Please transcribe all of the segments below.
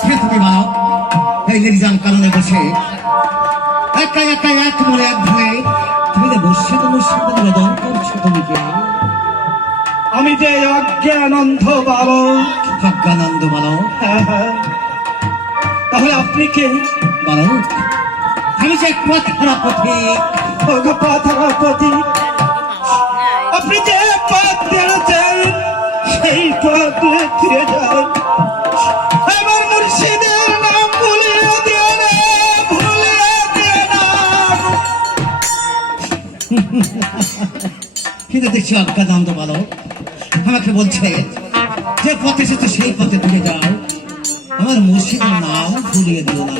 কে তুমি এই নির্জন কারণে বসে একা একা এক মনে এক ভয়ে তুমি যে বসে তোমার সাথে নিবেদন করছ তুমি কে? আমি যে অজ্ঞানন্ধ বালক। ভাগ্যানন্দ বালক? হ্যাঁ, হ্যাঁ। তাহলে আপনি কে? বালক? আমি যে এক পথহারা পথিক ভগপতি আপনি যে পথ কিন্তু দেখছি অজ্ঞানন্দ বালক আমাকে বলছে যে পথে এসেছে সেই পথে ফিরে যাও। আমার মুর্শিদের নাম ভুলিয়ে দিও না।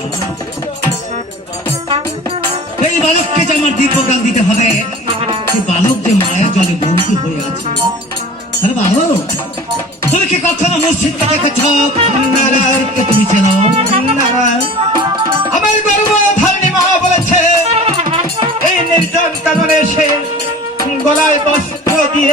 এই বালককে যে আমার দীপদান দিতে হবে এই বালক যে মায়া জলে বন্দী হয়ে আছে। আরে বালক তুমি কি কখনো মুর্শিদকে দেখেছ? তুমি চেনো? আমার গর্ব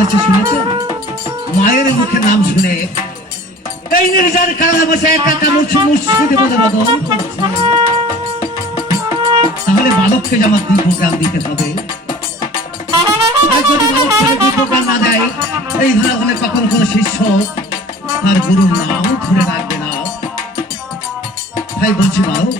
বলেছে শুনেছেন মায়ের মুখে নাম শুনে। এই বসে একা তাহলে বালককে যে আমার দীর্ঘজ্ঞান দিতে হবে। যদি না দেয়, এই ধরা হলে কখনো কোনো শিষ্য তার গুরুর নাম ধরে রাখবে না। তাই বলছি বালক।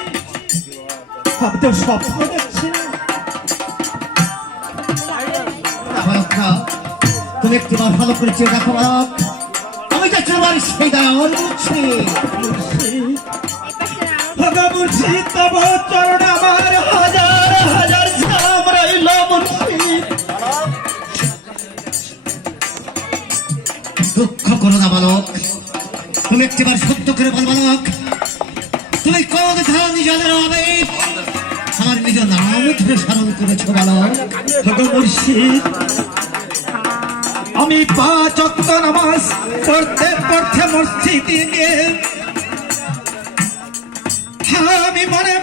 তো স্বপ্ন তুমি একটু ভালো আমি তোমার সেই মুর্শিদ। দুঃখ করো না বালক। তুমি একটিবার সত্য করে বল বালক। তুমি কোন ধারা নিজেদের হবে? আমার নিজ নাম ধরে স্মরণ করেছ আমি পাঁচ অক্ত নামাজ পড়তে পড়তে মসজিদে আমি মনে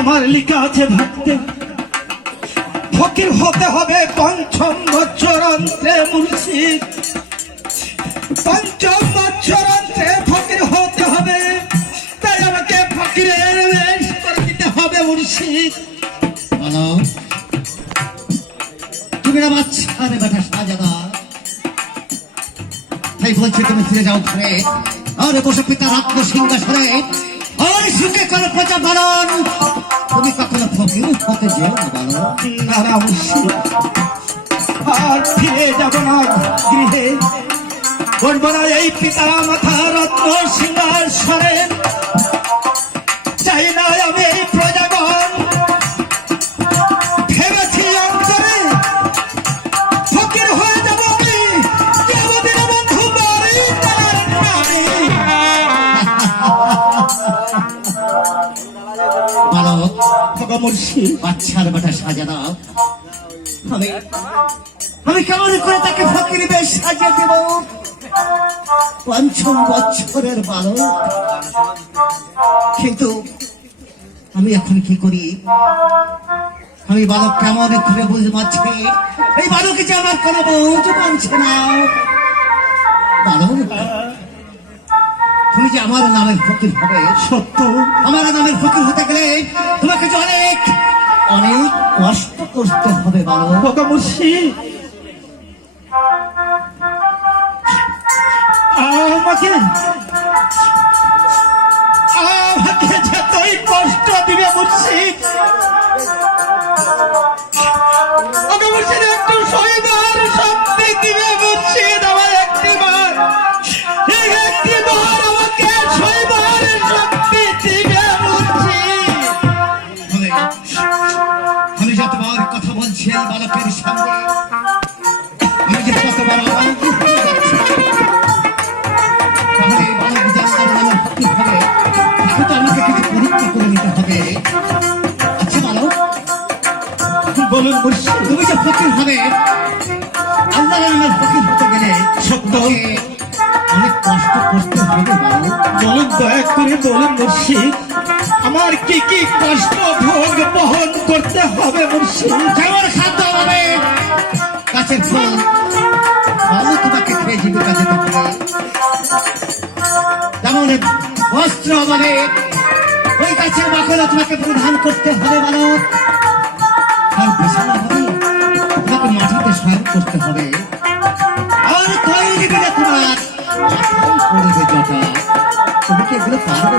আমার লেখা আছে ভাবতে। ফকির হতে হবে পঞ্চম বছরান্তে মুর্শিদ। পঞ্চম বছরান্তে ফকির হতে হবে। তাই আমাকে ফকিরের বেশ করে দিতে হবে মুর্শিদ। তুমি না বাচ্চারে বেটা সাজাদা তাই বলছি তুমি ফিরে যাও ঘরে। আর বসে পিতা রত্ন সুখে করে প্রজা বারণ। তুমি কখনো ফকির হতে যেও না না মুর্শিদ আর ফিরে যাব না গৃহে। বলব না এই পিতা মাথা রত্ন মুর্শিদ বাচ্চার বেটা সাজাদা আমি আমি কেমন করে তাকে ফকির বেশ সাজিয়ে দেব? পঞ্চম বছরের বালক। কিন্তু আমি এখন কি করি? আমি বালক কেমন করে বুঝতে পারছি এই বালক যে আমার কোনো বোঝ মানছে না। বালক তুমি যে আমার নামের ফকির হবে সত্য। আমার নামের ফকির হতে গেলে তোমাকে যে অনেক অনেক কষ্ট করতে হবে মুর্শিদ আমাকে আমাকে যতই কষ্ট দিবে মুর্শিদ একটু সইবার শক্তি দিবে এই বালকের সঙ্গে আমি কতবার আমার দুঃখ যাচ্ছে তাহলে এই বালক যে আমার নামের হবে তাকে তো আমাকে কিছু পরীক্ষা করে নিতে হবে। আচ্ছা বালক বলুন তুমি যে ফকির হবে আল্লাহ নামের ফকির হতে গেলে সত্য। অনেক কষ্ট করতে হবে বালক। বলুন দয়া করে বলুন মুর্শিদ আমার কি কি কষ্ট ভোগ বহন করতে হবে যেমন খাদ্য হবে ফল। তোমাকে যেমন বস্ত্র ওই গাছের তোমাকে পরিধান করতে হবে আর হবে, তোমাকে মাটিতে করতে হবে।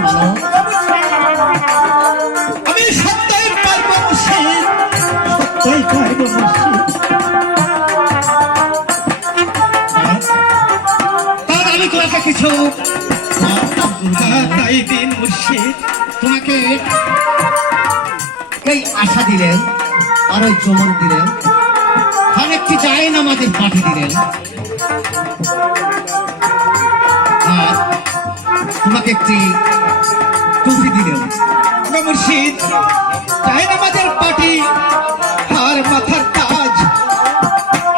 বালক আমি তোমাকে কিছু তাই দিন আশা দিলেন, আর ওই চমক দিলেন। আর একটি যায় না আমাদের পাঠিয়ে দিলেন। তোমাকে একটি টুপি দিলেন মুর্শিদ। চাই আমাদের পাটি আর মাথার তাজ।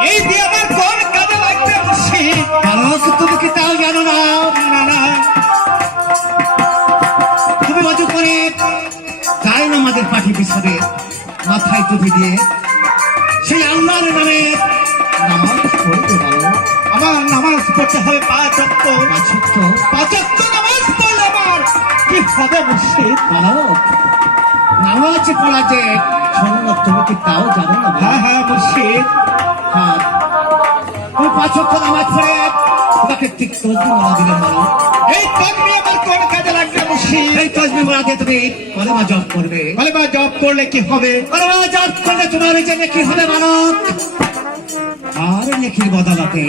এই দিয়ে আমার কোন কাজে লাগবে মুর্শিদ? তুমি কি তাও জানো না? আমাদের পিছনে মাথায় টুপি দিয়ে সেই আল্লাহর নামে নামাজ পড়তে পারো। আমার নামাজ পড়তে হবে পাঁচ পাঁচক্ত পাঁচ অক্ট নামাজ পড়লে আমার কি হবে মুর্শিদ বালক নামাজ পড়া যে। সন্ন্যত তুমি কি তাও জানো না? হ্যাঁ হ্যাঁ মুর্শিদ হ্যাঁ। তুমি পাঁচক্ত নামাজ পড়ে তোমাকে ঠিক তসবি মালা দিলেন বালক এই তকবি আমার কোন কাজে লাগবে মুর্শিদ এই তসবি মালা দিয়ে তুমি কলেমা জপ করবে। বলে বা জব করলে কি হবে? কলেমা জপ করলে তোমার ওই যে নেকি হবে বালক আর নেকির বদলাতে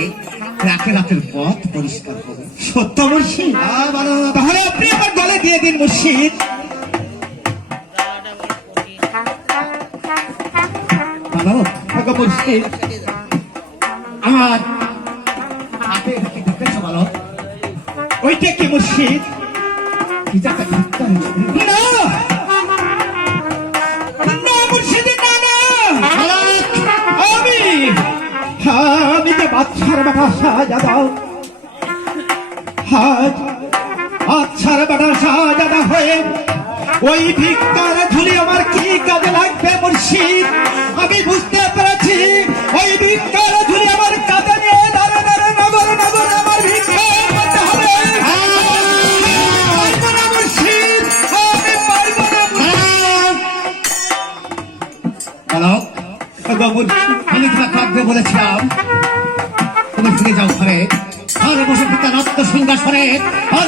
রাখে রাতের পথ পরিষ্কার হবে সত্য মুর্শিদ। তাহলে আপনি আমার গলে দিয়ে দিন মুর্শিদ। ওইটা কি মুর্শিদ? না! যে বাচ্চার বেটা সাজা বাচ্চার বেটা সাজাদা হয়ে ওই ভিক্ষার ঝুলি আমার কি কাজে লাগবে মুর্শিদ? আমি বুঝতে পেরেছি, ওই ভিক্ষার ঝুলি আমার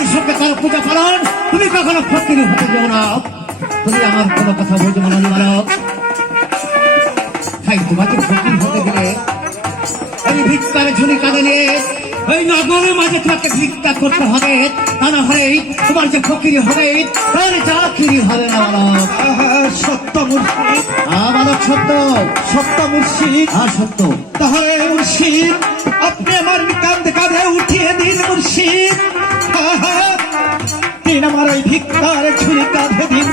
আর সঙ্গে তার পূজা পালন তুমি কখনো ফকির হতে যাও না। তুমি আমার কোনো কথা বুঝব না বালক তাই তোমাকে ফকির হতে গেলে এই ভিক্ষার ঝুলি কাঁধে নিয়ে ওই নগরের মাঝে তোমাকে ভিক্ষা করতে হবে। তা না হলে তোমার যে ফকিরি হবে তার চাকরি হবে না সত্য মুর্শিদ। আ বালক সত্য। সত্য মুর্শিদ। আর সত্য। তাহলে মুর্শিদ আপনি আমার কাঁধে কাঁধে উঠিয়ে দিন মুর্শিদ। আমার ওই ভিক্ষার ছুরি কাঁধে দিন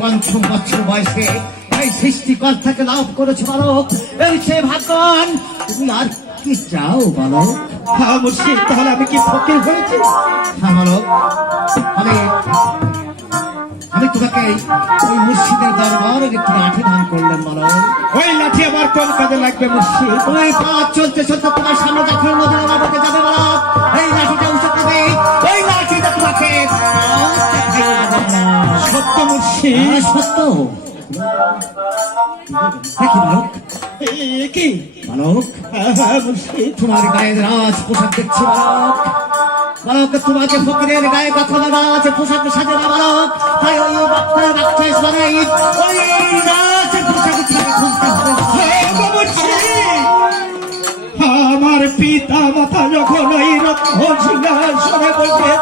পঞ্চম বছর বয়সে এই সৃষ্টিকর্তাকে লাভ করেছ বালক। এই সে ভাগ্যবান। তুমি আর কি চাও বালক? হ্যাঁ মুর্শিদ তাহলে আমি কি ফকির হয়েছি? হ্যাঁ বালক। আমি আমি তোমাকে ওই মুর্শিদের দরবারের একটু লাঠি দান করলাম বালক। ওই লাঠি আমার কোন কাজে লাগবে মুর্শিদ? তুমি পথ চলতে চলতে তোমার সামনে যখন নদীর হ্যাঁ, সত্য দেখি বালক। এ কি? বালক হ্যাঁ হ্যাঁ মুর্শিদ তোমার গায়ের রাজ পোশাক দেখছি বালক। বালক তোমাকে ফকিরের গায়ে কথা বলা আছে পোশাক সাজে না বালক। তাই ওই বাচ্চার বাচ্চা ইসলামে ওই রাজ পোশাক তোমাকে খুলতে হবে। বালক। গো মুর্শিদ আমার পিতা মাতা যখন ওই রত্ন সিংহাসনে বসেছিল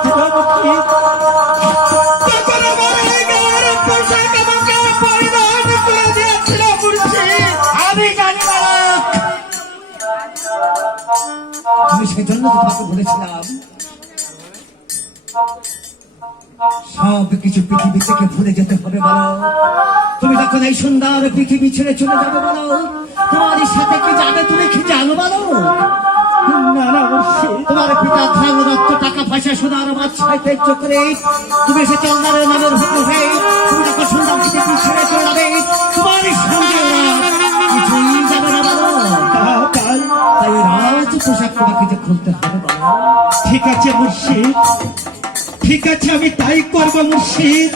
তো তোমাকে বলেছিলাম, সব কিছু পৃথিবী থেকে ভুলে যেতে হবে বলো। তুমি যখন এই সুন্দর পৃথিবী ছেড়ে চলে যাবে বলো। তোমার সাথে কি যাবে তুমি কি জানো বলো? তোমার পিতা ধন রক্ত, টাকা, পয়সা, সোনার বাদশায় তেজ্য করে তুমি এসে চন্দ্রের নামের হুকুম। হয়ে তুমি যখন সুন্দর পৃথিবী ছেড়ে চলে যাবে পোশাক তোমাকে যে খুলতে হবে ঠিক আছে মুর্শিদ। ঠিক আছে আমি তাই করব মুর্শিদ।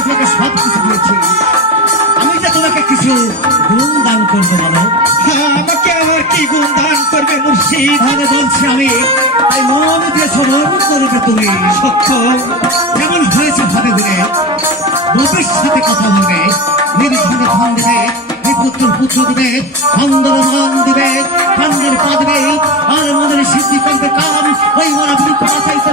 আমি তোমাকে সব কিছু দিয়েছি। আমি যে তোমাকে কিছু গুণ দান করব বলো আমাকে আমার কি গুণ দান করবে মুর্শিদ? তাহলে বলছি আমি তাই মন দিয়ে শ্রবণ করবে তুমি সত্য। যেমন হয়েছে ভাবে দিলে ভবিষ্যতে কথা হবে নির্ধনে ধন দেবে নিপুত্র পুত্র দেবে অন্দর মন দিবে কান্দের পা দেবে আর মনের সিদ্ধি করবে কাম ওই ওরা বৃত্ত বাঁচাইতে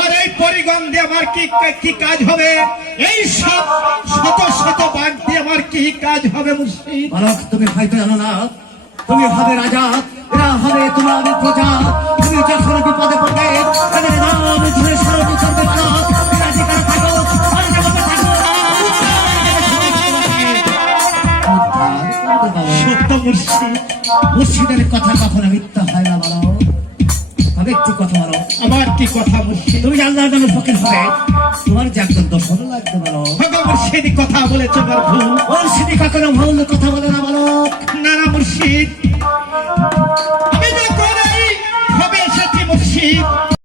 আর এই পরিগণ দিয়ে আমার কি কি কাজ হবে? এই সব শত শত বাঘ দিয়ে আমার কি কাজ হবে মুর্শিদ? বালক তুমি হয়তো জানো না। তুমি হবে রাজা এরা হবে তোমার প্রজা। তুমি যখন বিপদে পড়বে তাদের নাম ধরে সারণি করবে বালক এরা যেখানে থাকো আর যেভাবে থাকো। উদ্ধার করবে বালক। সত্য মুর্শিদ। মুর্শিদের কথা কখনো মিথ্যা আল্লাহ তোমার জাগর দর্শন লাগতে পারো মুর্শিদি কথা বলেছে ভুল কথা বলে না বলো। নানা মুর্শিদ।